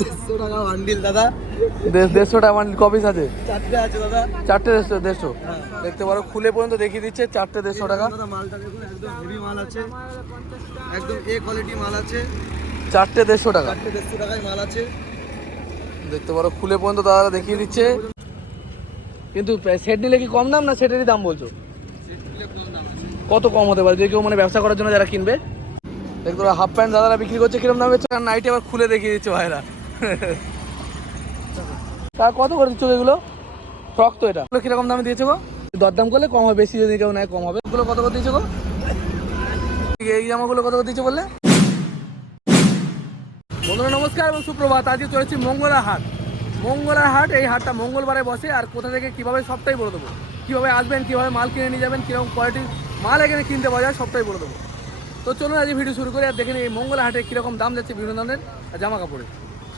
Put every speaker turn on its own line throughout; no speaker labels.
দেড়শো টাকা বান্ডিল দাদা।
দেড়শো টাকা কপিস আছে?
চারটে আছে দাদা।
চারটে দেড়শো দেড়শো। দেখতে পারো খুলে পর্যন্ত দেখিয়ে দিচ্ছে চারটে দেড়শো টাকা।
দাদা মালটা দেখুন একদম হেভি মাল আছে। একদম এ কোয়ালিটি মাল আছে।
চারটে দেড়শো টাকা।
চারটে দেড়শো টাকায় মাল আছে।
দেখতে পারো খুলে পর্যন্ত দেখিয়ে দিচ্ছে। কিন্তু সেট নিলে কি কম দাম না সেটেরই দাম বলছো? কত কম হতে পারে? যে কেউ মানে ব্যবসা করার জন্য যারা কিনবে? দেখতে হাফ প্যান্ট দাদারা বিক্রি করছে কিরম দাম নাইটে আবার খুলে দেখিয়ে দিচ্ছে ভাইরা। তা কত করে দিচ্ছ এগুলো ফ্রক তো এটা। কীরকম দামে দিয়েছ গো? দরদাম করলে কম হবে বেশি যদি কেউ নেয় কম হবে। এগুলো কত করে দিয়েছ গো? এই জামাগুলো কত করে দিয়েছ বললে? বন্ধুরা নমস্কার এবং সুপ্রভাত। আজকে চলেছি মঙ্গলা হাট। মঙ্গলা হাট এই হাটটা মঙ্গলবারে বসে আর কোথা থেকে কীভাবে সবটাই বলে দেবো। কীভাবে আসবেন কীভাবে মাল কিনে নিয়ে যাবেন কীরকম কোয়ালিটির মাল এখানে কিনতে পাওয়া যায় সবটাই বলে দেবো। তো চলুন আজ ভিডিও শুরু করে আর দেখেন এই মঙ্গলা হাটে কীরকম দাম যাচ্ছে বিভিন্ন ধরনের জামা কাপড়ের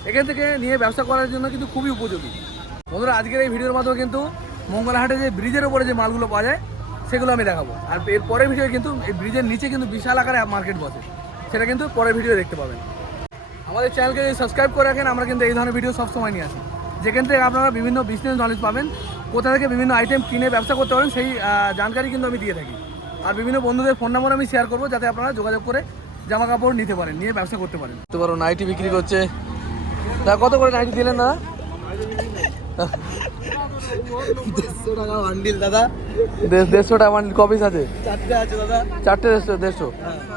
এখান থেকে নিয়ে ব্যবসা করার জন্য কিন্তু খুবই উপযোগী। বন্ধুরা, আজকের এই ভিডিওর মাধ্যমে কিন্তু মঙ্গলা হাটে যে ব্রিজের উপরে যে মালগুলো পাওয়া যায়, সেগুলো আমি দেখাবো। আর এর পরের ভিডিও কিন্তু এই ব্রিজের নিচে কিন্তু বিশাল আকারে মার্কেট বসে। সেটা কিন্তু পরের ভিডিও দেখতে পাবেন। আমাদের চ্যানেলকে যদি সাবস্ক্রাইব করে রাখেন, আমরা কিন্তু এই ধরনের ভিডিও সবসময় নিয়ে আসি। যেখান থেকে আপনারা বিভিন্ন বিজনেস নলেজ পাবেন, কোথা থেকে বিভিন্ন আইটেম কিনে ব্যবসা করতে পারেন, সেই জানকারি কিন্তু আমি দিয়ে থাকি। আর বিভিন্ন বন্ধুদের ফোন নাম্বার আমি শেয়ার করব যাতে আপনারা যোগাযোগ করে জামা কাপড় নিতে পারেন নিয়ে ব্যবসা করতে পারেন। তো পারো নাইটি বিক্রি করছে। তা কত করে নাইটি দিলেন দাদা?
দেড়শো টাকা বান্ডিল দাদা।
দেড়- দেড়শো টাকা কপিস আছে?
চারটে আছে দাদা।
চারটে দেড়শো দেড়শো।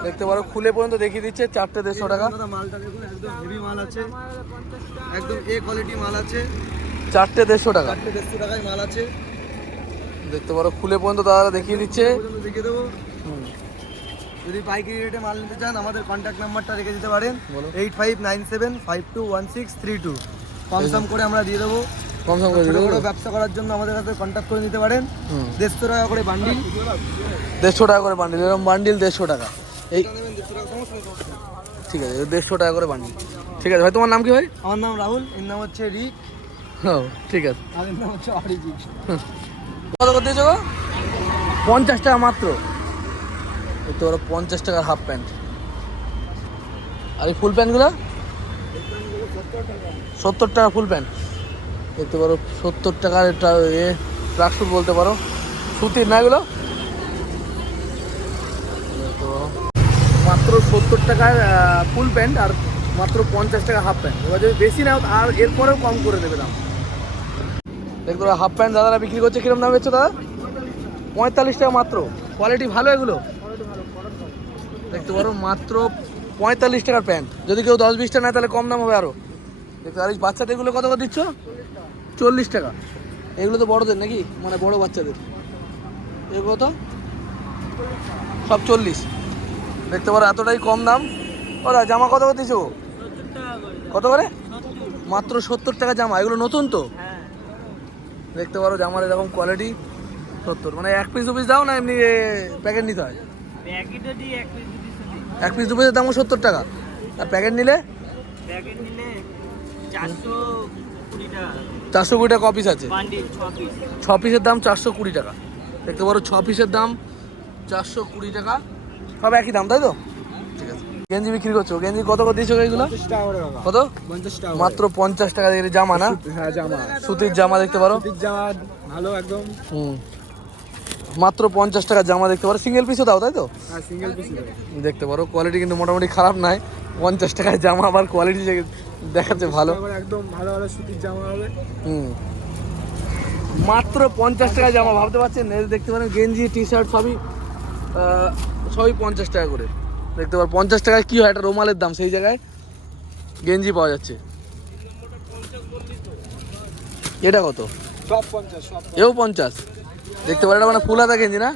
দেখতে পারো খুলে পর্যন্ত দেখিয়ে দিচ্ছে চারটে দেড়শো টাকা।
দাদা মালটা দেখুন একদম হেভি মাল আছে। একদম এ কোয়ালিটি মাল আছে।
চারটে দেড়শো টাকা।
চারটে দেড়শো টাকায় মাল আছে।
দেখতে পারো খুলে পর্যন্ত দাদা দেখিয়ে দিচ্ছে।
দেখিয়ে দেবো। যদি পাইকারি রেটে মাল নিতে চান আমাদের কন্ট্যাক্ট নাম্বারটা রেখে দিতে পারেন। Eight five nine seven five two one six three two consume করে আমরা দিয়ে দেবো।
কম সম করে
ছোট
দিল
ব্যবসা করার জন্য আমাদের কাছে কন্ট্যাক্ট করে নিতে পারেন। দেড়শো টাকা করে বান্ডিল
দেড়শো টাকা করে বান্ডিল এরকম বান্ডিল দেড়শো টাকা। এই। ঠিক আছে দেড়শো টাকা করে বান্ডিল ঠিক আছে ভাই তোমার নাম কি ভাই?
আমার নাম রাহুল এর নাম হচ্ছে রিক।
ঠিক আছে।
আর এর নাম হচ্ছে অরিজিৎ।
কত করে দিয়েছ পঞ্চাশ টাকা মাত্র। দেখতে পারো পঞ্চাশ টাকার হাফ প্যান্ট আর এই ফুল প্যান্টগুলো সত্তর টাকা ফুল প্যান্ট দেখতে পারো সত্তর টাকার এটা এ ট্রাক স্যুট বলতে পারো। সুতির না এগুলো? মাত্র সত্তর টাকার ফুল প্যান্ট আর মাত্র পঞ্চাশ টাকা হাফ প্যান্ট এবার যদি বেশি নাও আর এরপরেও কম করে দেবে দাম। দেখতে হাফ প্যান্ট দাদারা বিক্রি করছে, কিরম দাম বেচছো দাদা? পঁয়তাল্লিশ টাকা মাত্র। কোয়ালিটি ভালো এগুলো? দেখতে পারো, মাত্র পঁয়তাল্লিশ টাকার প্যান্ট যদি কেউ দশ বিশটা নেয়, তাহলে কম দাম হবে আরও দেখতে আর এই বাচ্চাদের এগুলো কত করে দিচ্ছ? চল্লিশ টাকা। এগুলো তো বড়দের নাকি? মানে বড় বাচ্চাদের। এগুলো তো সব চল্লিশ। দেখতে পারো, এতটাই কম দাম। ওরা জামা কত করে দিছো কত করে? মাত্র সত্তর টাকা জামা। এগুলো নতুন তো? দেখতে পারো জামার এরকম কোয়ালিটি সত্তর। মানে এক পিস দু পিস দাও না এমনি প্যাকেট নিতে হয়।
এক পিস দু
এক পিস দু পিসের দামও সত্তর টাকা। আর প্যাকেট নিলে?
প্যাকেট নিলে চারশো কুড়ি টাকা।
পিস আছে?
ছ
পিসের দাম চারশো কুড়ি টাকা। দেখতে পারো ছ পিসের দাম চারশো কুড়ি টাকা। সব একই দাম তাই তো? গেঞ্জি বিক্রি করছ? গেঞ্জি কত কত দিয়েছ এগুলো? কত? মাত্র পঞ্চাশ টাকা দিয়ে জামা না?
হ্যাঁ জামা।
সুতির জামা দেখতে পারো।
জামা ভালো একদম।
হুম। মাত্র পঞ্চাশ টাকা জামা দেখতে পারো। সিঙ্গেল পিসও দাও তাই তো?
সিঙ্গেল পিস
দেখতে পারো। কোয়ালিটি কিন্তু মোটামুটি খারাপ নাই। পঞ্চাশ টাকায় জামা আবার কোয়ালিটি দেখাচ্ছে ভালো।
একদম ভালো ভালো সুতির জামা হবে।
হুম। মাত্র পঞ্চাশ টাকা জামা। ভাবতে পারছেন? দেখতে পারেন গেঞ্জি টি শার্ট সবই সবই পঞ্চাশ টাকা করে। দেখতে পারেন পঞ্চাশ টাকায় কী হয়? একটা রুমালের দাম সেই জায়গায় গেঞ্জি পাওয়া যাচ্ছে। এটা কত? এও পঞ্চাশ। দেখতে পারেন এটা মানে ফুল হাতা গেঞ্জি না?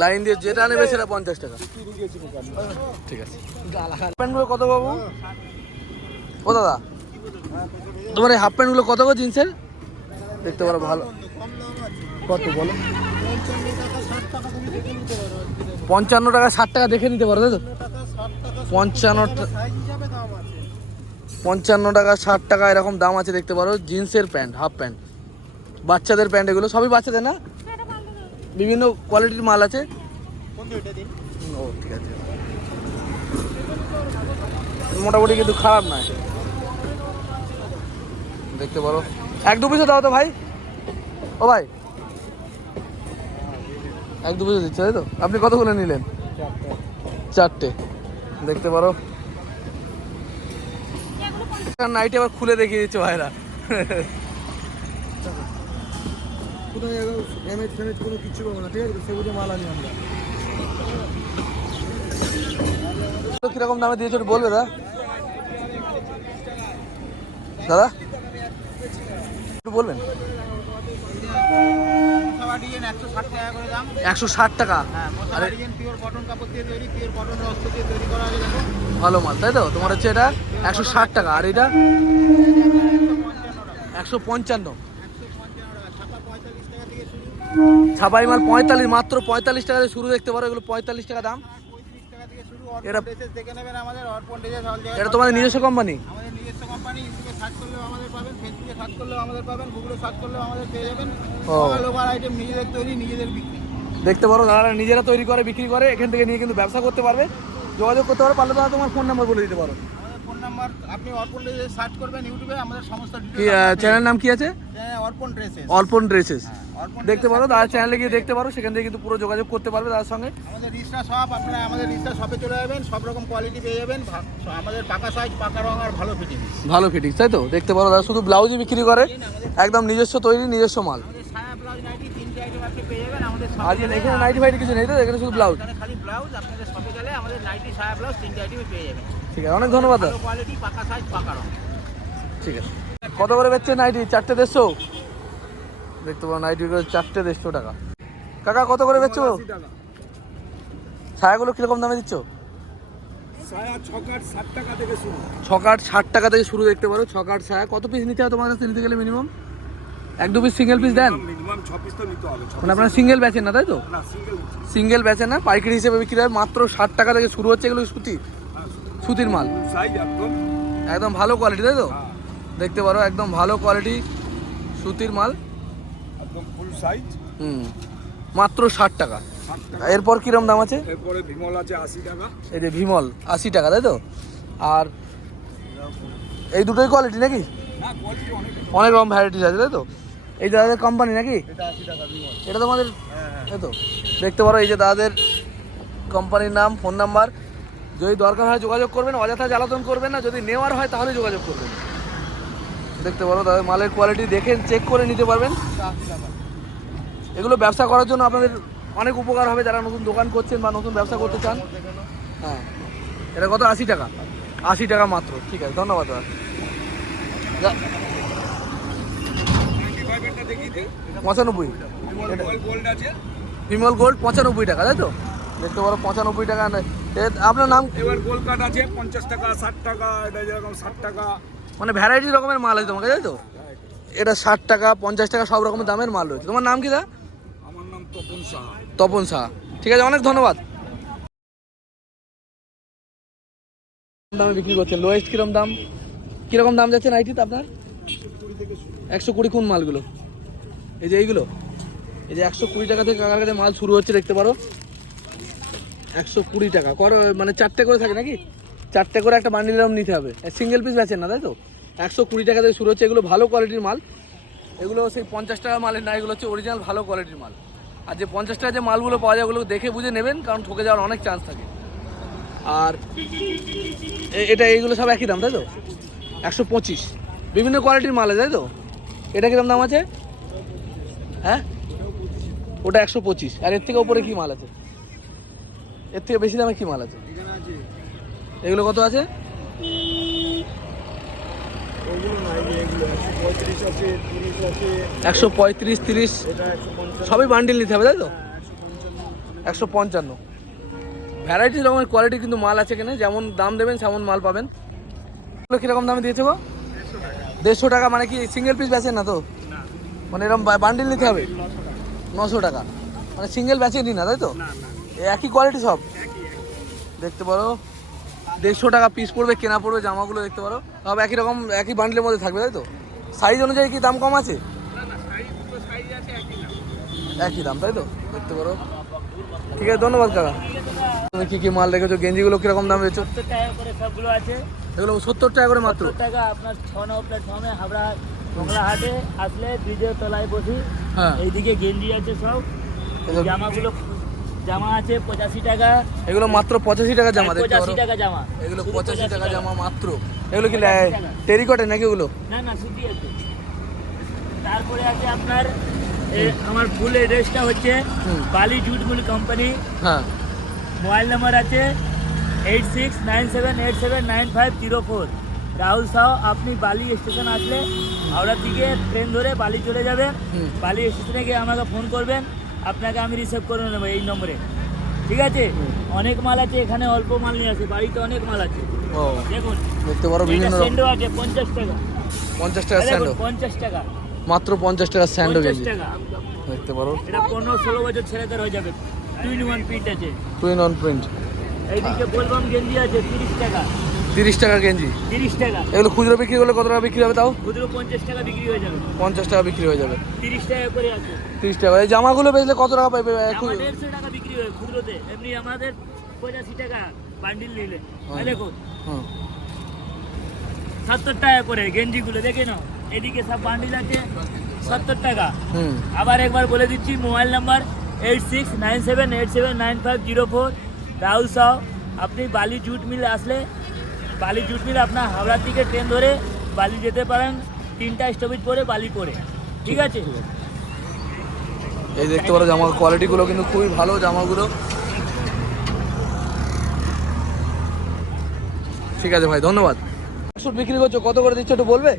লাইন দিয়ে যেটা নেবে সেটা পঞ্চাশ টাকা। ঠিক আছে। প্যান্টগুলো কত বাবু? ও দাদা তোমার এই হাফ প্যান্টগুলো কত গো জিন্সের? দেখতে পারো ভালো। কত বলো? পঞ্চান্ন টাকা ষাট টাকা দেখে নিতে পারো তাই তো? পঞ্চান্ন পঞ্চান্ন টাকা ষাট টাকা এরকম দাম আছে দেখতে পারো জিন্সের প্যান্ট হাফ প্যান্ট। বাচ্চাদের প্যান্ট এগুলো সবই বাচ্চাদের না? বিভিন্ন কোয়ালিটির মাল আছে? ও ঠিক আছে। মোটামুটি কিন্তু খারাপ নয়। দেখতে পারো। এক দু পিসও দাও তো ভাই। ও ভাই এক দু পিসও দিচ্ছে, তাই তো? আপনি কতগুলো নিলেন? চারটে। দেখতে পারো। নাইটে আবার খুলে দেখিয়ে দিচ্ছে ভাইরা।
কোনো কোনো কিছু না ঠিক আছে সেগুলো মাল আমরা
কীরকম দামে দিয়েছ বলবে, দাদা? দাদা? একটু বলবেন?
একশো ষাট টাকা হ্যাঁ
ভালো মাল তাই তো? তোমার হচ্ছে এটা একশো ষাট টাকা আর এটা? একশো পঞ্চান্ন। ছাপাই মাল পঁয়তাল্লিশ মাত্র পঁয়তাল্লিশ টাকা শুরু দেখতে পারো এগুলো পঁয়তাল্লিশ টাকা দাম।
পঁয়ত্রিশ টাকা থেকে শুরু
এটা- এটা তোমাদের নিজস্ব কোম্পানি
আমাদের নিজস্ব কোম্পানি সার্চ করলেও আমাদের পাবেন ফেসবুকে সার্চ করলেও আমাদের পাবেন গুগলে সার্চ করলেও আমাদের পেয়ে যাবেন। ওভার আইটেম নিজেদের তৈরি নিজেদের বিক্রি।
দেখতে পারো দাদারা নিজেরা তৈরি করে বিক্রি করে এখান থেকে নিয়ে কিন্তু ব্যবসা করতে পারবে। যোগাযোগ করতে পারো পারলে দাদা তোমার ফোন নাম্বার বলে দিতে পারো।
নাম্বার আপনি অর্পণ ড্রেসেস সার্চ করবেন ইউটিউবে আমাদের সমস্ত
কি চ্যানেল নাম কি আছে?
অর্পণ ড্রেসেস
অর্পণ ড্রেসেস
অর্পণ
দেখতে পারো দাদার চ্যানেলে গিয়ে দেখতে পারো সেখান থেকে কিন্তু পুরো যোগাযোগ করতে পারবে দাদার সঙ্গে।
আমাদের রিস্টা শপ আপনারা আমাদের রিস্টা শপে চলে যাবেন সব রকম কোয়ালিটি পেয়ে যাবেন। আমাদের পাকা সাইজ পাকা রং আর ভালো ফিটিং
ভালো ফিটিংস তাই তো? দেখতে পারো দাদা শুধু ব্লাউজই বিক্রি করে একদম নিজস্ব তৈরি নিজস্ব মাল। আর এখানে নাইটি ফাইটি কিছু নেই তো এখানে শুধু ব্লাউজ
এখানে খালি ব্লাউজ আপনাদের শপে গেলে আমাদের নাইটি সায়া ব্লাউজ তিনটে আইটেমই পেয়ে যাবেন।
ঠিক আছে অনেক ধন্যবাদ ঠিক আছে। কত করে বেচছে নাইটি চারটে দেড়শো? দেখতে পাবো নাইটি চারটে দেড়শো টাকা। কাকা কত করে বেচছো? ছায়াগুলো কীরকম দামে দিচ্ছ?
ছকাট ষাট টাকা থেকে শুরু।
দেখতে পারো ছকাট ছায়া। কত পিস নিতে হয় তোমার কাছে নিতে গেলে মিনিমাম এক দু পিস সিঙ্গেল পিস দেন? মানে আপনারা সিঙ্গেল বেচেন না তাই তো?
সিঙ্গেল
সিঙ্গেল বেচেন না পাইকারি হিসেবে বিক্রি হয়। মাত্র ষাট টাকা থেকে শুরু হচ্ছে এগুলো সুতি সুতির মাল।
সাইজ একদম।
একদম ভালো কোয়ালিটি তাই তো? দেখতে পারো একদম ভালো কোয়ালিটি সুতির মাল।
একদম ফুল সাইজ
হুম। মাত্র ষাট টাকা। এরপর কিরম দাম আছে?
এরপরে বিমল আছে আশি টাকা।
এই যে ভিমল আশি টাকা তাই তো? আর এই দুটোই কোয়ালিটি নাকি?
অনেক
রকম ভ্যারাইটিস আছে তাই তো? এই দাদাদের কোম্পানি নাকি?
এটা
তোমাদের
হ্যাঁ
এই তো? দেখতে পারো এই যে দাদাদের কোম্পানির নাম ফোন নাম্বার যদি দরকার হয় যোগাযোগ করবেন অযথা জ্বালাতন করবেন না যদি নেওয়ার হয় তাহলে যোগাযোগ করবেন। দেখতে পারো দাদা মালের কোয়ালিটি দেখে চেক করে নিতে পারবেন। এগুলো ব্যবসা করার জন্য আপনাদের অনেক উপকার হবে যারা নতুন দোকান করছেন বা নতুন ব্যবসা করতে চান। হ্যাঁ এটা কত? আশি টাকা। আশি টাকা মাত্র। ঠিক আছে ধন্যবাদ দাদা। পঁচানব্বই।
বিমল গোল্ড
পঁচানব্বই টাকা তাই তো? দেখতে পারো পঁচানব্বই টাকা আপনার নাম
এবার গোল্ড কার্ড আছে পঞ্চাশ টাকা ষাট টাকা এটা যেরকম ষাট টাকা।
মানে ভ্যারাইটি রকমের মাল আছে তোমার কাছে তাই তো? এটা ষাট টাকা পঞ্চাশ টাকা সব রকমের দামের মাল রয়েছে। তোমার নাম কি দা?
আমার নাম তপন সাহা।
তপন শাহ ঠিক আছে অনেক ধন্যবাদ। দামে বিক্রি করছেন? লোয়েস্ট কীরকম দাম? কীরকম দাম যাচ্ছে নাইটিতে আপনার? একশো কুড়ি কোন মালগুলো। এই যে এইগুলো? এই যে একশো কুড়ি টাকা থেকে কাকার কাছে মাল শুরু হচ্ছে দেখতে পারো। একশো কুড়ি টাকা। কর মানে চারটে করে থাকে নাকি? চারটে করে একটা বান্ডিল এরকম নিতে হবে। সিঙ্গেল পিস বেচেন না, তাই তো? একশো কুড়ি টাকা থেকে শুরু হচ্ছে, এগুলো ভালো কোয়ালিটির মাল। এগুলো সেই পঞ্চাশ টাকা মালের না, এগুলো হচ্ছে অরিজিনাল ভালো কোয়ালিটির মাল। আর যে পঞ্চাশ টাকা যে মালগুলো পাওয়া যায় ওগুলো দেখে বুঝে নেবেন, কারণ ঠকে যাওয়ার অনেক চান্স থাকে। আর এটা, এইগুলো সব একই দাম, তাই তো? একশো পঁচিশ। বিভিন্ন কোয়ালিটির মাল তাই তো? এটা কিরম দাম আছে? হ্যাঁ? ওটা একশো পঁচিশ। আর এর থেকে উপরে কি মাল আছে? এর থেকে বেশি দামে কি মাল আছে? এগুলো কত আছে?
একশো পঁয়ত্রিশ, তিরিশ।
সবই বান্ডিল নিতে হবে, তাই তো? একশো পঞ্চান্ন। ভ্যারাইটি রকমের কোয়ালিটি কিন্তু মাল আছে এখানে। যেমন দাম দেবেন, সেমন মাল পাবেন। কীরকম দামে দিয়েছে গো? দেড়শো টাকা মানে কি সিঙ্গেল পিস বেচেন না তো? মানে এরকম বান্ডিল নিতে হবে? নশো টাকা। মানে সিঙ্গেল বেচেনি না, তাই তো? একই কোয়ালিটি সব? দেখতে পারো। দেড়শো টাকা পিস পড়বে কেনা পড়বে জামাগুলো দেখতে পারো। সব একই রকম একই বান্ডিলের মধ্যে থাকবে তাই তো? সাইজ অনুযায়ী কি দাম কম আছে? একই দাম তাই তো? দেখতে পারো। ঠিক আছে ধন্যবাদ কাকা তুমি কি কি মাল রেখেছো? গেঞ্জিগুলো কীরকম দাম রয়েছে
সত্তর টাকা করে সবগুলো আছে।
এগুলো সত্তর টাকা করে মাত্র?
টাকা আপনার ছ ন প্লেট ফর্মে হাবড়া
হাটে আসলে ব্রিজের তলায় বসি।
হ্যাঁ।
এইদিকে গেঞ্জি আছে সব। জামাগুলো জামা আছে পঁচাশি টাকা।
এগুলো মাত্র পঁচাশি টাকা জামা
পঁচাশি টাকা জামা।
এগুলো পঁচাশি টাকা। জামা মাত্র। এগুলো কি
85
টেরিকটে নাকি ওগুলো
না না সুতি আছে। তারপরে আছে আপনার আমার ফুল এড্রেসটা হচ্ছে। বালি জুটমুল কোম্পানি
হ্যাঁ।
মোবাইল নাম্বার আছে eight six nine seven eight seven nine five zero four Rahul Sah আপনি বালি স্টেশন আসলে হাওড়া থেকে ট্রেন ধরে বালি চলে যাবেন। বালি স্টেশনে গিয়ে আমাকে ফোন করবেন। আপনাকে আমি রিসিভ করে নেব এই নম্বরে। ঠিক আছে? অনেক মাল আছে এখানে অল্প মাল নিয়ে আসে বাড়িতে অনেক মাল আছে।
ও
দেখুন
দেখতে পারো বিভিন্ন
স্যান্ডো আছে পঞ্চাশ টাকা।
পঞ্চাশ টাকা স্যান্ডো
পঞ্চাশ টাকা।
মাত্র পঞ্চাশ টাকা স্যান্ডো গেঞ্জি। দেখতে পারো।
এটা পনেরো ষোলো বছর ছেলেদের হয়ে যাবে। টু ইন ওয়ান প্রিন্ট আছে।
টুইন অন প্রিন্ট
এইদিকে বলবাম গেঞ্জি আছে তিরিশ টাকা।
তিরিশ টাকা গেঞ্জি
তিরিশ টাকা।
এগুলো খুচরো বিক্রি করলে কত টাকা বিক্রি হবে তাও?
খুচরো পঞ্চাশ টাকা বিক্রি হয়ে যাবে।
পঞ্চাশ টাকা বিক্রি হয়ে যাবে।
তিরিশ টাকা করে আছে।
তিরিশ টাকা। এই জামাগুলো বেচলে কত টাকা পাবে
দেড়শো টাকা বিক্রি হয় খুচরোতে। এমনি আমাদের পঁচাশি টাকা বান্ডিল নিলে। এই দেখুন
হুম
সত্তর টাকা করে গেঞ্জিগুলো দেখে নাও। এদিকে সব বান্ডিল আছে। সত্তর টাকা।
হুম।
আবার একবার বলে দিচ্ছি mobile number eight six nine seven eight seven nine five zero four. Rahul Sah আপনি বালি জুট মিল আসলে বালি জুট মিল আপনার হাওড়ার দিকে ট্রেন ধরে বালি যেতে পারেন তিনটা স্টপেজ পরে বালি পরে ঠিক আছে?
এই দেখতে পারো জামার কোয়ালিটিগুলো কিন্তু খুবই ভালো জামাগুলো। ঠিক আছে ভাই ধন্যবাদ। শুট বিক্রি করছ কত করে দিচ্ছ একটু বলবে?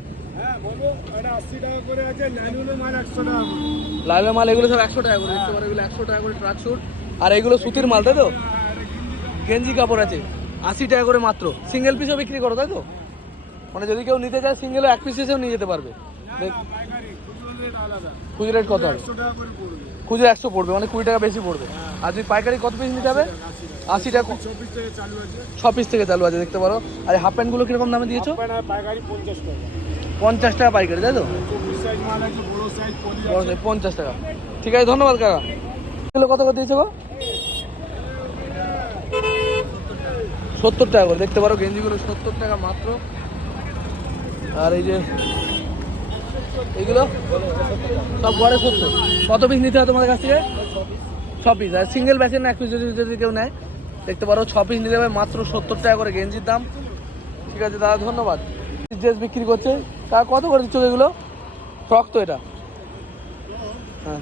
লাইভে মাল এগুলো সব একশো টাকা করে এগুলো একশো টাকা করে ট্রাক আর এগুলো সুতির মাল তাই তো? গেঞ্জি কাপড় আছে। আশি টাকা করে মাত্র। সিঙ্গেল পিসও বিক্রি করো, তাই তো? মানে যদি কেউ নিতে চায় সিঙ্গেলও এক পিস এসেও নিয়ে যেতে পারবে। খুচরো রেট কত হবে? খুচরো একশো পড়বে মানে কুড়ি টাকা বেশি পড়বে। আর যদি পাইকারি কত পিস নিতে হবে? আশি টাকা ছ পিস থেকে চালু আছে, দেখতে পারো। আর হাফ প্যান্টগুলো কীরকম দামে দিয়েছ? পঞ্চাশ টাকা পাইকারি, তাই তো? পঞ্চাশ টাকা। ঠিক আছে, ধন্যবাদ কাকা। এগুলো কত করে দিয়েছ গো? সত্তর টাকা করে দেখতে পারো গেঞ্জিগুলো সত্তর টাকা মাত্র। আর এই যে এইগুলো সব গড়ে সত্তর। কত পিস নিতে হয় তোমাদের কাছ থেকে? ছ পিস আর সিঙ্গেল ব্যাচের না এক পিস যদি যদি কেউ নেয় দেখতে পারো ছ পিস নিতে হবে মাত্র সত্তর টাকা করে গেঞ্জির দাম। ঠিক আছে দাদা ধন্যবাদ। ড্রেস বিক্রি করছে। তা কত করে দিচ্ছ এগুলো? ফ্রক তো এটা। হ্যাঁ।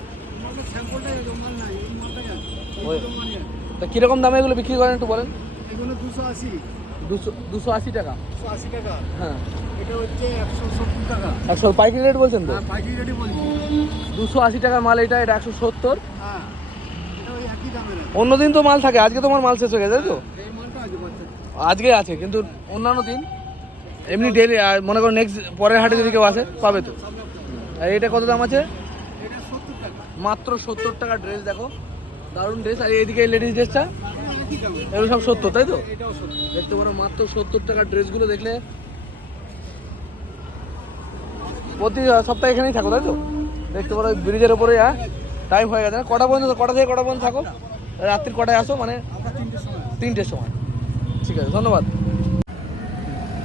তা কীরকম দামে এগুলো বিক্রি করেন একটু বলেন?
দুশো আশি।
দুশো আশি টাকা।
আশি টাকা।
হ্যাঁ।
এটা হচ্ছে একশো সত্তর টাকা।
একশো পাইকারি রেট বলছেন তো?
হ্যাঁ পাইকারি বলছি।
দুশো আশি টাকার মাল এটা এটা একশো সত্তর।
হ্যাঁ।
অন্যদিন তো মাল থাকে আজকে তোমার মাল শেষ হয়ে গেছে তাই তো? আজকে আছে কিন্তু অন্যান্য দিন এমনি ডেলি মনে করো নেক্সট পরের হাটে যদি কেউ আসে পাবে তো। আর এটা কত দাম আছে? মাত্র সত্তর টাকা ড্রেস দেখো। দারুণ ড্রেস আর এইদিকে লেডিস ড্রেসটা এগুলো সব সত্তর তাই তো? দেখতে পারো মাত্র সত্তর টাকার ড্রেসগুলো দেখলে। প্রতি সপ্তাহে এখানেই থাকো তাই তো? দেখতে পারো ব্রিজের ওপরে টাইম হয়ে গেছে না? কটা পর্যন্ত কটা থেকে কটা পর্যন্ত থাকো? রাত্রির কটায় আসো মানে?
তিনটের সময়।
ঠিক আছে ধন্যবাদ।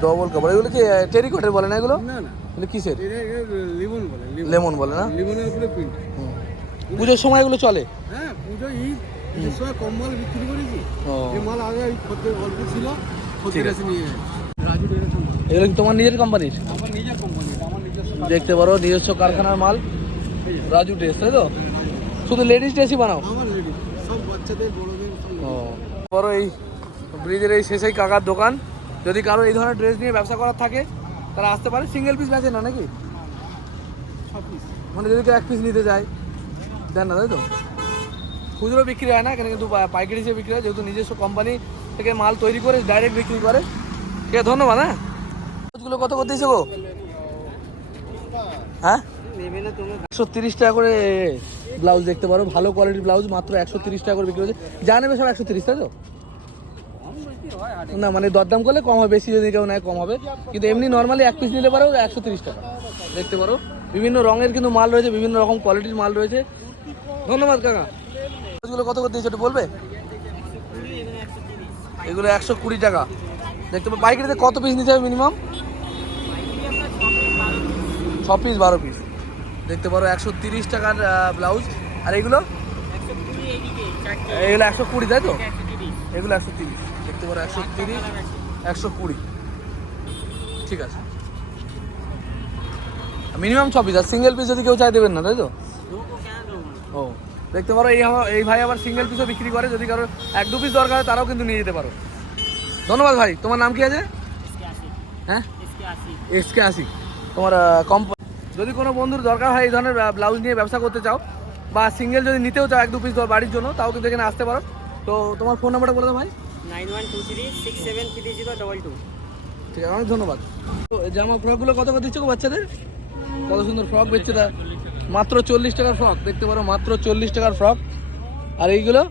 ডবল কাপড় এগুলো কি টেরিকটের বলে না এগুলো? এগুলো কিসের?
লিমন বলে
লেমন বলে না?
লিমনের উপরে প্রিন্ট
পুজোর সময় এগুলো চলে?
হ্যাঁ পুজো ঈদ। সময় কম মাল বিক্রি করেছি এই মাল আগে এই খদ্দের অল্প ছিল
ঠিক
খদ্দের
আছে।
নিয়ে রাজু
এগুলো কি তোমার নিজের কোম্পানির
আমার নিজের কোম্পানি আমার নিজস্ব
দেখতে পারো নিজস্ব কারখানার মাল। রাজু ড্রেস তাই তো? শুধু লেডিস ড্রেসই বানাও।
আমার লেডি সব বাচ্চাদের বড়দের
ও। বড় এই ব্রিজের এই শেষেই কাকার দোকান। যদি কারও এই ধরনের ড্রেস নিয়ে ব্যবসা করার থাকে তারা আসতে পারে। সিঙ্গেল পিস বেচে না নাকি? মানে যদি কেউ এক পিস নিতে যায় দেন না তাই তো? খুচরো বিক্রি হয় না, এখানে কিন্তু পাইকারি হিসেবে বিক্রি হয়, যেহেতু নিজস্ব কোম্পানি থেকে মাল তৈরি করে ডাইরেক্ট বিক্রি করে। ঠিক আছে, ধন্যবাদ হ্যাঁ? ব্লাউজগুলো কত করে দিয়েছ গো? হ্যাঁ? একশো তিরিশ টাকা করে ব্লাউজ দেখতে পারো, ভালো কোয়ালিটির ব্লাউজ মাত্র একশো তিরিশ টাকা করে বিক্রি হচ্ছে যা নেবে সব একশো তিরিশ, তাই তো? না মানে দরদাম করলে কম হবে, বেশি যদি কেউ নেয়, কম হবে। কিন্তু এমনি নর্মালি এক পিস নিতে পারো একশো তিরিশ টাকা। দেখতে পারো, বিভিন্ন রঙের কিন্তু মাল রয়েছে, বিভিন্ন রকম কোয়ালিটির মাল রয়েছে। ধন্যবাদ, কাকা। ব্লাউজগুলো কত করে দিয়েছ একটু বলবে? এগুলো একশো কুড়ি টাকা। দেখতে পাবো পাইকারিতে কত পিস নিতে হবে মিনিমাম ছ পিস বারো পিস দেখতে পারো, একশো তিরিশ টাকার ব্লাউজ আর এগুলো? এগুলো একশো কুড়ি, তাই তো? এগুলো একশো তিরিশ। দেখতে পারো, একশো তিরিশ, একশো কুড়ি। ঠিক আছে। মিনিমাম ছ পিস আর সিঙ্গেল পিস যদি কেউ চাই দেবেন না, তাই তো? ও। দেখতে পারো এই এই ভাই আবার সিঙ্গেল পিসও বিক্রি করে যদি কারও এক দু পিস দরকার হয় তারাও কিন্তু নিয়ে যেতে পারো। ধন্যবাদ ভাই তোমার নাম কি আছে? হ্যাঁ? এসকে আসি তোমার কম যদি কোনো বন্ধুর দরকার হয় এই ধরনের ব্লাউজ নিয়ে ব্যবসা করতে চাও বা সিঙ্গেল যদি নিতেও চাও এক দু পিস বাড়ির জন্য তাও কিন্তু এখানে আসতে পারো। তো তোমার ফোন নাম্বারটা বলে দাও ভাই।
Nine one two three six seven three zero double two.
ঠিক আছে অনেক ধন্যবাদ। জামা ফ্রকগুলো কত করে দিচ্ছ বাচ্চাদের? কত সুন্দর ফ্রক বেচছে তা? মাত্র চল্লিশ টাকার ফ্রক দেখতে পারো মাত্র চল্লিশ টাকার ফ্রক আর এইগুলো?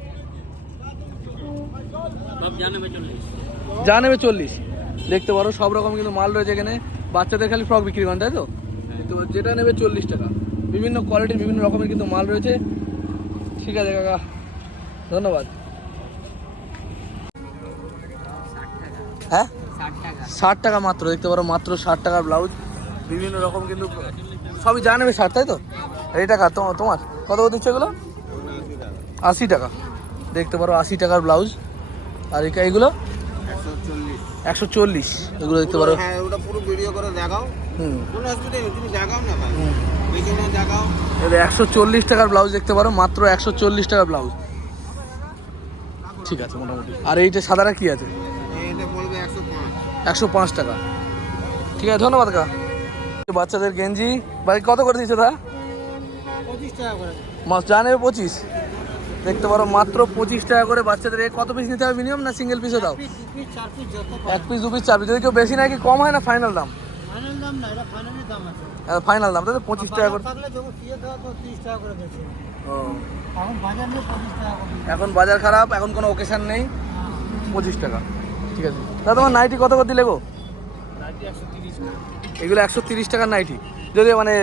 যা নেবে চল্লিশ। দেখতে পারো সব রকম কিন্তু মাল রয়েছে এখানে। বাচ্চাদের খালি ফ্রক বিক্রি করেন তাই তো? দেখতে পারো যেটা নেবে চল্লিশ টাকা। বিভিন্ন কোয়ালিটির বিভিন্ন রকমের কিন্তু মাল রয়েছে। ঠিক আছে কাকা। ধন্যবাদ। হ্যাঁ? ষাট টাকা মাত্র দেখতে পারো মাত্র ষাট টাকার ব্লাউজ বিভিন্ন রকম কিন্তু সবই যা নেবে ষাট তাই তো? এই টাকা তোমার? কত করে দিচ্ছে এগুলো? আশি টাকা। দেখতে পারো আশি টাকার ব্লাউজ। আর এই এইগুলো? একশো চল্লিশ। এগুলো দেখতে পারো।
হ্যাঁ
একশো চল্লিশ টাকার ব্লাউজ দেখতে পারো মাত্র একশো চল্লিশ টাকার ব্লাউজ। ঠিক আছে মোটামুটি। আর এইটা সাদাটা কি আছে?
একশো পাঁচ।
একশো পাঁচ টাকা। ঠিক আছে ধন্যবাদ কা বাচ্চাদের গেঞ্জি। বাড়ি কত করে দিচ্ছে মাছ যা নেবে পঁচিশ। দেখতে পারো, মাত্র পঁচিশ টাকা করে বাচ্চাদের। কত পিস নিতে হবে মিনিমাম না সিঙ্গেল দাও
পিস দু পিস চার পিস যত
এক পিস দু পিস চার পিস যদি কেউ বেশি নাকি কম হয় না ফাইনাল দাম?
ফাইনাল ফাইনালি দাম। আছে
ফাইনাল দাম তাই তো পঁচিশ টাকা করে
তো তিরিশ এখন বাজার
খারাপ, এখন কোনো ওকেশন নেই। পঁচিশ টাকা। ঠিক আছে। দাদা তোমার নাইটি কত করে দিলে গো? এগুলো একশো তিরিশ টাকার নাইটি। যদি মানে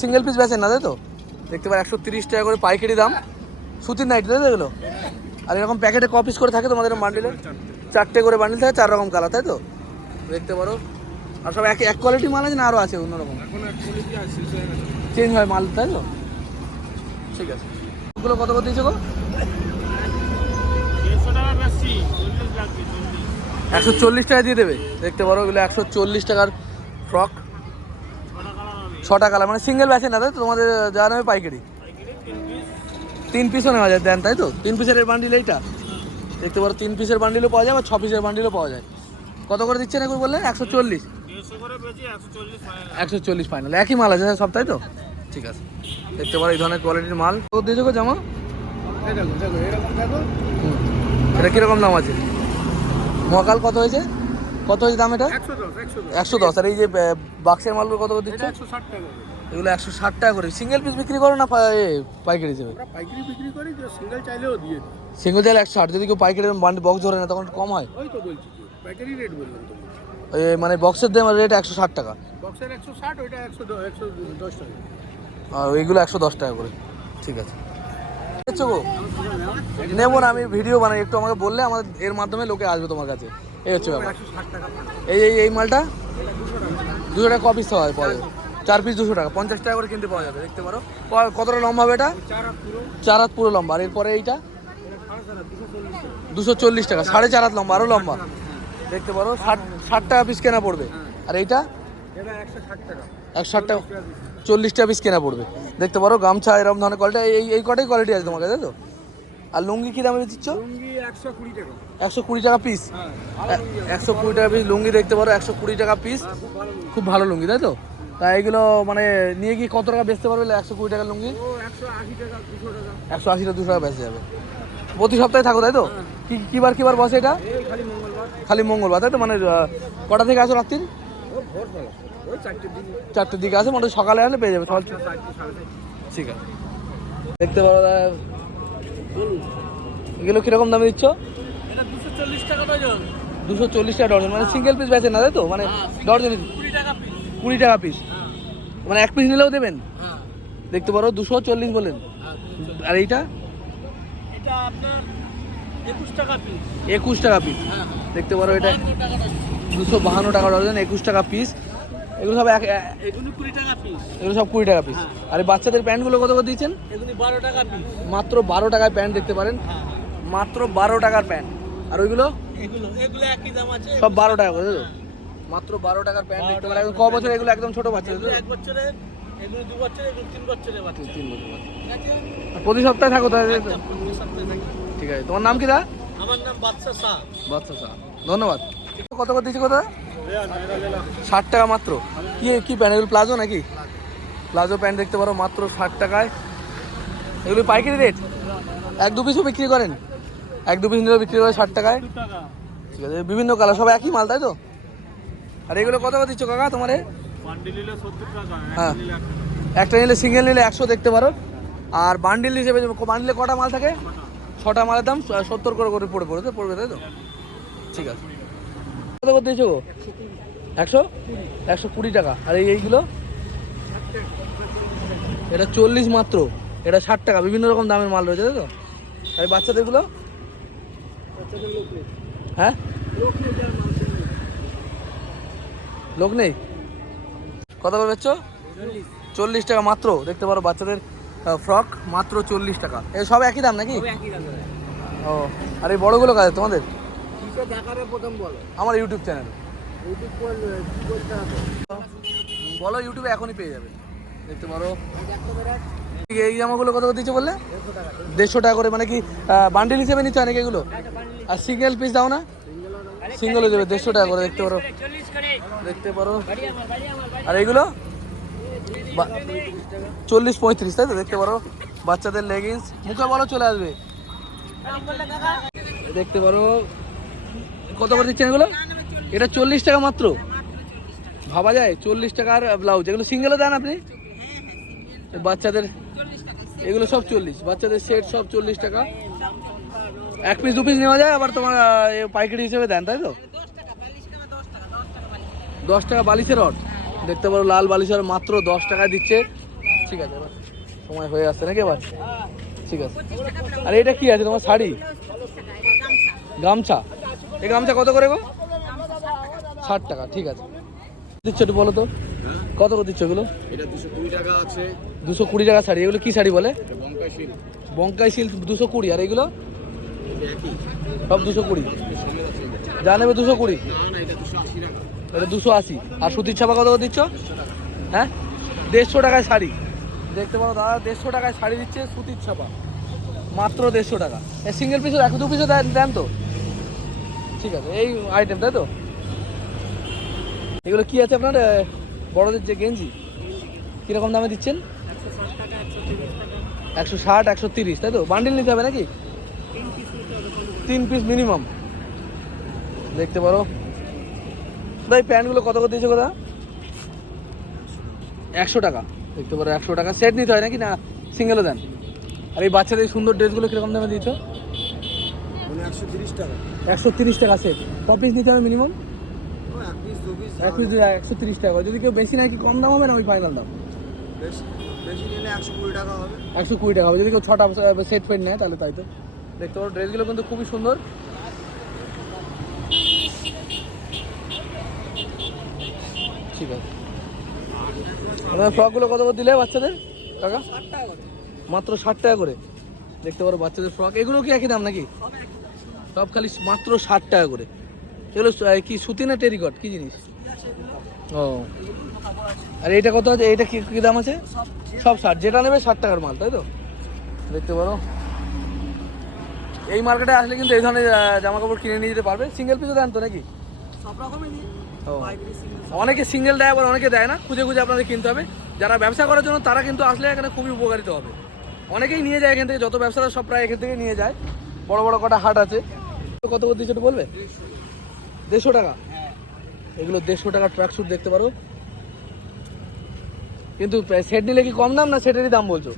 সিঙ্গেল পিস বেচেন না তাই তো? দেখতে পারে একশো তিরিশ টাকা করে পাইকারি দাম। সুতির নাইটি তাই তো এগুলো? আর এরকম প্যাকেটে ক পিস করে থাকে তোমাদের বান্ডিলে চারটে করে বান্ডিল থাকে চার রকম কালার তাই তো? দেখতে পারো। আর সব এক এক কোয়ালিটি মাল আছে না আরও আছে অন্যরকম? চেঞ্জ হয় মাল তাই তো? ঠিক আছে। ওগুলো কত করে দিয়েছ গো? একশো চল্লিশ টাকা দিয়ে দেবে। দেখতে পারো এগুলো একশো চল্লিশ টাকার ফ্রক ছটা কালার মানে সিঙ্গেল ব্যাচে না, তাই তো? তোমাদের যা নেবে পাইকারি। তিন পিসও নেওয়া যায়, দেন, তাই তো? তিন পিসের বান্ডিল এইটা? দেখতে পারো, তিন পিসের বান্ডিলও পাওয়া যায় বা ছ পিসের বান্ডিলও পাওয়া যায়। কত করে দিচ্ছেন একবার বললেন? একশো চল্লিশ। একশো চল্লিশ ফাইনাল একই মাল আছে সব, তাই তো? ঠিক আছে। দেখতে পারো এই ধরনের কোয়ালিটির মাল। কত দিয়েছ গো জামা। এটা কীরকম দাম আছে? মহাকাল কত হয়েছে? কত হয়েছে দাম এটা?
একশো দশ
আর এই যে বাক্সের মালগুলো কত দিচ্ছে। এগুলো একশো ষাট টাকা করে। সিঙ্গেল পিস বিক্রি করো না পাইকারি হিসেবে?
পাইকারি বিক্রি করি সিঙ্গেল চাইলেও দিয়ে
সিঙ্গেল চাইলে একশো ষাট। যদি কেউ পাইকারি বক্স ধরে না তখন কম হয়?
ওই তো বলছি পাইকারি রেট বললাম তো
মানে বক্সের দাম রেট একশো ষাট টাকা।
বক্সের একশো ষাট ওইটা একশো একশো দশ টাকা।
আর ওইগুলো একশো দশ টাকা করে। ঠিক আছে। নেব না আমি ভিডিও বানাই। একটু আমাকে বললে আমার এর মাধ্যমে লোকে আসবে তোমার কাছে। এই হচ্ছে ব্যাপার। এই এই এই মালটা দুশো টাকা কপিস হয় পাওয়া যাবে চার পিস দুশো টাকা, পঞ্চাশ টাকা করে কিনতে পাওয়া যাবে, দেখতে পারো। কতটা লম্বা হবে এটা? চার হাত পুরো লম্বা। আর এরপরে এইটা? দুশো চল্লিশ টাকা, সাড়ে চার হাত লম্বা আরও লম্বা। দেখতে পারো, ষাট ষাট টাকা পিস কেনা পড়বে। আর এইটা?
একশো ষাট টাকা,
চল্লিশ টাকা পিস কেনা পড়বে। দেখতে পারো, গামছা এরকম ধরনের কোয়ালিটি এই এই কটাই কোয়ালিটি আছে তোমার কাছে, তাই তো? আর লুঙ্গি কী দামে দিচ্ছ
একশো কুড়ি টাকা।
টাকা পিস
হ্যাঁ
একশো কুড়ি টাকা পিস লুঙ্গি দেখতে পারো একশো কুড়ি টাকা পিস খুব ভালো লুঙ্গি। তাই তো? তা এগুলো মানে নিয়ে কি কত টাকা বেচতে পারবে একশো কুড়ি টাকার লুঙ্গি?
একশো আশি টাকা দুশো টাকা।
টাকা টাকা বেচে যাবে। প্রতি সপ্তাহে থাকো তাই তো? কি কিবার কিবার বসে এটা?
খালি মঙ্গলবার।
খালি মঙ্গলবার তাই তো? মানে কটা থেকে আসো রাত্রির
চারটের
দিকে। আসে মোটামুটি সকালে আসলে পেয়ে যাবে ঠিক আছে। দেখতে পারো দাদা এগুলো কীরকম দামে দিচ্ছ?
দুশো চল্লিশ টাকা ডজন।
মানে সিঙ্গেল পিস বেচেন না তাই তো? মানে ডজন
কুড়ি টাকা পিস
পিস মানে এক পিস নিলেও দেবেন?
হ্যাঁ।
দেখতে পারো দুশো চল্লিশ বলেন। আর এইটা?
একুশ টাকা পিস
একুশ টাকা পিস
হ্যাঁ
দেখতে পারো এটা দুশো বাহান্ন টাকা ডজন একুশ টাকা পিস এগুলো সব
কুড়ি টাকা পিস
এগুলো সব কুড়ি টাকা পিস আর বাচ্চাদের প্যান্টগুলো কত করে দিয়েছেন?
এগুলি বারো টাকা পিস
মাত্র বারো টাকায় প্যান্ট দেখতে পারেন।
হ্যাঁ
মাত্র বারো টাকার প্যান্ট। আর ওইগুলো?
এগুলো এগুলো একই দাম আছে।
সব বারো টাকা করে তো? মাত্র বারো টাকার প্যান্ট দেখতে পারেন। ক বছর এগুলো? একদম ছোট বাচ্চা?
এগুলো এক এগুলো দু এগুলো তিন বছরের বাচ্চা।
তিন বছর বাচ্চা। প্রতি সপ্তাহে থাকো তাহলে।
প্রতি সপ্তাহে থাকি।
ঠিক আছে। তোমার নাম কি দা?
আমার নাম বাদশা শাহ।
বাচ্চা স্যার ধন্যবাদ। কত করে দিচ্ছি কোথায় ষাট টাকা মাত্র। কি কি প্যান্ট? এগুলো প্লাজো নাকি? প্লাজো প্যান্ট দেখতে পারো মাত্র ষাট টাকায়। এগুলো পাইকারি রেট? এক দু পিসও বিক্রি করেন? এক দু পিস নিলেও বিক্রি করে ষাট টাকায়? ঠিক আছে, বিভিন্ন কালার, সব একই মাল, তাই তো? আর এগুলো কত দিচ্ছ কাকা তোমার? হ্যাঁ। একটা নিলে সিঙ্গেল নিলে একশো দেখতে পারো। আর বান্ডিল হিসেবে বান্ডিলে কটা মাল থাকে? ছটা মালের দাম সত্তর করে করে পড়ে পড়ে পড়বে, তাই তো? ঠিক আছে। কত দিয়েছ? একশো? একশো কুড়ি টাকা। আর এই এইগুলো এটা চল্লিশ মাত্র। এটা ষাট টাকা। বিভিন্ন রকম দামের মাল রয়েছে তাই তো? আর এই বাচ্চাদেরগুলো হ্যাঁ? লোক নেই? কত করে বেচছো? চল্লিশ টাকা মাত্র। দেখতে পারো বাচ্চাদের ফ্রক মাত্র চল্লিশ টাকা। এ সব একই দাম নাকি? ও আর এই বড়গুলো কাজ তোমাদের?
দেখাবে প্রথম বলো।
আমার ইউটিউব চ্যানেল বলো ইউটিউবে এখনই পেয়ে যাবে। দেখতে পারো। এই জামাগুলো কত করে দিচ্ছে বললে? দেড়শো টাকা করে। মানে কি বান্ডিল হিসেবে নিতে হয় নাকি এগুলো আর সিঙ্গেল পিস দাও না? সিঙ্গেল হয়ে যাবে দেড়শো টাকা করে দেখতে পারো। দেখতে পারো। আর এইগুলো চল্লিশ পঁয়ত্রিশ তাই তো? দেখতে পারো। বাচ্চাদের লেগিংস মুখে বলো চলে আসবে। দেখতে পারো। কত করে দিচ্ছেন এগুলো? এটা চল্লিশ টাকা মাত্র? ভাবা যায়, চল্লিশ টাকার ব্লাউজ এগুলো সিঙ্গেলও দেন আপনি? বাচ্চাদের, এগুলো সব চল্লিশ। বাচ্চাদের সেট সব চল্লিশ টাকা। এক পিস দু পিস নেওয়া যায়, আবার তোমার পাইকারি হিসেবে দেন, তাই তো? দশ টাকা বালিশের রড দেখতে পারো, লাল বালিশের মাত্র দশ টাকা দিচ্ছে। ঠিক আছে সময় হয়ে আসছে নাকি এবার? ঠিক আছে। আর এটা কি আছে, তোমার শাড়ি? গামছা। এই গামছা কত করে গো? ষাট টাকা ঠিক আছে। দিচ্ছ একটু বলো তো। কত করে দিচ্ছ এগুলো?
দুশো কুড়ি টাকা
শাড়ি এগুলো কি শাড়ি বলে?
বঙ্কাই
সিল্ক দুশো কুড়ি আর এগুলো? সব দুশো কুড়ি। যা নেবে দুশো কুড়ি?
এটা দুশো আশি
আর সুতির ছাপা কত করে দিচ্ছ? হ্যাঁ? দেড়শো টাকায় শাড়ি। দেখতে পারো দাদা দেড়শো টাকায় শাড়ি দিচ্ছে সুতির ছাপা। মাত্র দেড়শো টাকা। সিঙ্গেল পিসও এক দু পিসও দেন তো। ঠিক আছে, এই আইটেম তাই তো? এগুলো কি আছে আপনার বড়দের যে গেঞ্জি? কীরকম দামে দিচ্ছেন? একশো ষাট, একশো তিরিশ, তাই তো? বান্ডিল নিতে হবে নাকি? তিন পিস মিনিমাম দেখতে পারো। দাদা এই প্যান্টগুলো কত করে দিয়েছ কথা একশো টাকা। দেখতে পারো, একশো টাকা। সেট নিতে হয় নাকি না? সিঙ্গেলও দেন। আর এই বাচ্চাদের সুন্দর ড্রেসগুলো কীরকম দামে
মানে একশো তিরিশ টাকা।
একশো তিরিশ টাকা সেট ক পিস নিতে হবে মিনিমাম
এক পিস দু
একশো তিরিশ টাকা। যদি কেউ বেশি নেয় কি কম দাম হবে না ওই ফাইনাল দাম?
বেশি বেশি নিলে একশো কুড়ি টাকা হবে।
একশো কুড়ি টাকা হবে। যদি কেউ ছটা সেট ফেট নেয় তাহলে তাই তো। দেখতে পারো ড্রেসগুলো কিন্তু খুবই সুন্দর। ঠিক আছে। আপনার ফ্রকগুলো কত করে দিলে বাচ্চাদের? টাকা মাত্র ষাট টাকা করে। দেখতে পারো বাচ্চাদের ফ্রক এগুলো কি একই দাম নাকি? সব খালি মাত্র ষাট টাকা করে। এগুলো কি সুতি না টেরিকট? কি জিনিস? ও। আর এটা কত আছে? এটা কি কি দাম আছে? সব ষাট। যেটা নেবে ষাট টাকার মাল তাই তো? দেখতে পারো। এই মার্কেটে আসলে কিন্তু এই ধরনের জামা কাপড় কিনে নিয়ে যেতে পারবে। সিঙ্গেল পিসও দেন তো নাকি?
সব রকমই নিই
অনেকে সিঙ্গেল দেয় আবার অনেকে দেয় না। খুঁজে খুঁজে আপনাদের কিনতে হবে। যারা ব্যবসা করার জন্য তারা কিন্তু আসলে এখানে খুবই উপকারিত হবে। অনেকেই নিয়ে যায় এখান থেকে। যত ব্যবসাটা সব প্রায় এখান থেকে নিয়ে যায়। বড় বড় কটা হাট আছে। কত করে একটু বলবে? দেড়শো টাকা? এগুলো দেড়শো টাকার ট্র্যাক স্যুট দেখতে পারো। কিন্তু সেট নিলে কি কম দাম না সেটেরই দাম বলছো?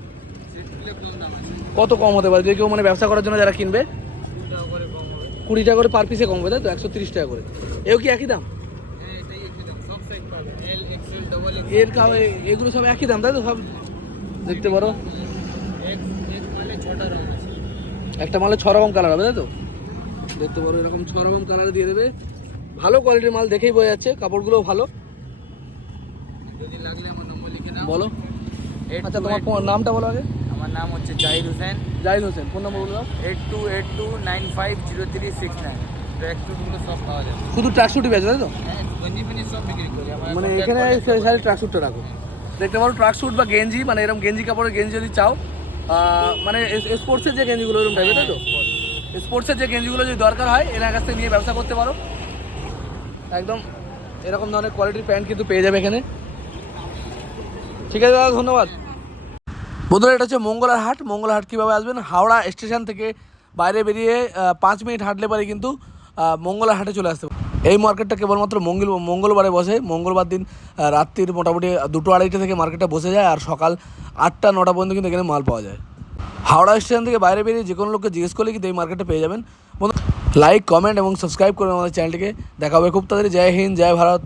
কত কম হতে পারে? যদি কেউ মানে ব্যবসা করার জন্য যারা কিনবে, কুড়ি টাকা করে পার পিসে কম হবে, তাই তো? একশো তিরিশ টাকা করে। এও কি একই দাম? এর এগুলো সব একই দাম, তাই তো? সব দেখতে পারো। একটা মালে ছ রকম কালার হবে, তাই তো? দেখতে পারো এরকম ছ রকম কালার দিয়ে দেবে। ভালো কোয়ালিটির মাল দেখেই বোঝা যাচ্ছে কাপড়গুলো ভালো।
যদি আমার নম্বর লিখে নাও
বলো। আচ্ছা তোমার নামটা বলো আগে।
আমার নাম হচ্ছে জাহিদ হোসেন।
জাহিদ হোসেন ফোন নম্বর বলো।
Eight two eight two nine five zero three six nine
শুধু ট্রাকশুটই বেচো তাই তো?
হ্যাঁ
মানে এখানে স্পেশালি ট্রাকস্যুটটা রাখো। দেখতে পারো ট্রাকস্যুট বা গেঞ্জি মানে এরকম গেঞ্জি কাপড়ের গেঞ্জি যদি চাও মানে স্পোর্টসের যে গেঞ্জিগুলো এরকম টাইপের তাই তো? স্পোর্টসের যে গেঞ্জিগুলো যদি দরকার হয় এনার কাছ থেকে নিয়ে ব্যবসা করতে পারো। একদম এরকম ধরনের কোয়ালিটির প্যান্ট কিন্তু পেয়ে যাবে এখানে। ঠিক আছে দাদা, ধন্যবাদ। বন্ধুরা, এটা হচ্ছে মঙ্গলার হাট। মঙ্গলার হাট কীভাবে আসবেন? হাওড়া স্টেশন থেকে বাইরে বেরিয়ে পাঁচ মিনিট হাঁটলে পরে কিন্তু মঙ্গলার হাটে চলে আসতে এই মার্কেটটা কেবলমাত্র মঙ্গল মঙ্গলবারে বসে। মঙ্গলবার দিন রাত্রির মোটামুটি দুটো আড়াইটা থেকে মার্কেটটা বসে যায়, আর সকাল আটটা, নটা পর্যন্ত কিন্তু এখানে মাল পাওয়া যায়। হাওড়া স্টেশন থেকে বাইরে বেরিয়ে যে কোনো লোককে জিজ্ঞেস করলে কিন্তু এই মার্কেটে পেয়ে যাবেন। লাইক কমেন্ট এবং সাবস্ক্রাইব করবেন আমাদের চ্যানেলটিকে দেখা হবে খুব তাড়াতাড়ি। জয় হিন্দ, জয় ভারত।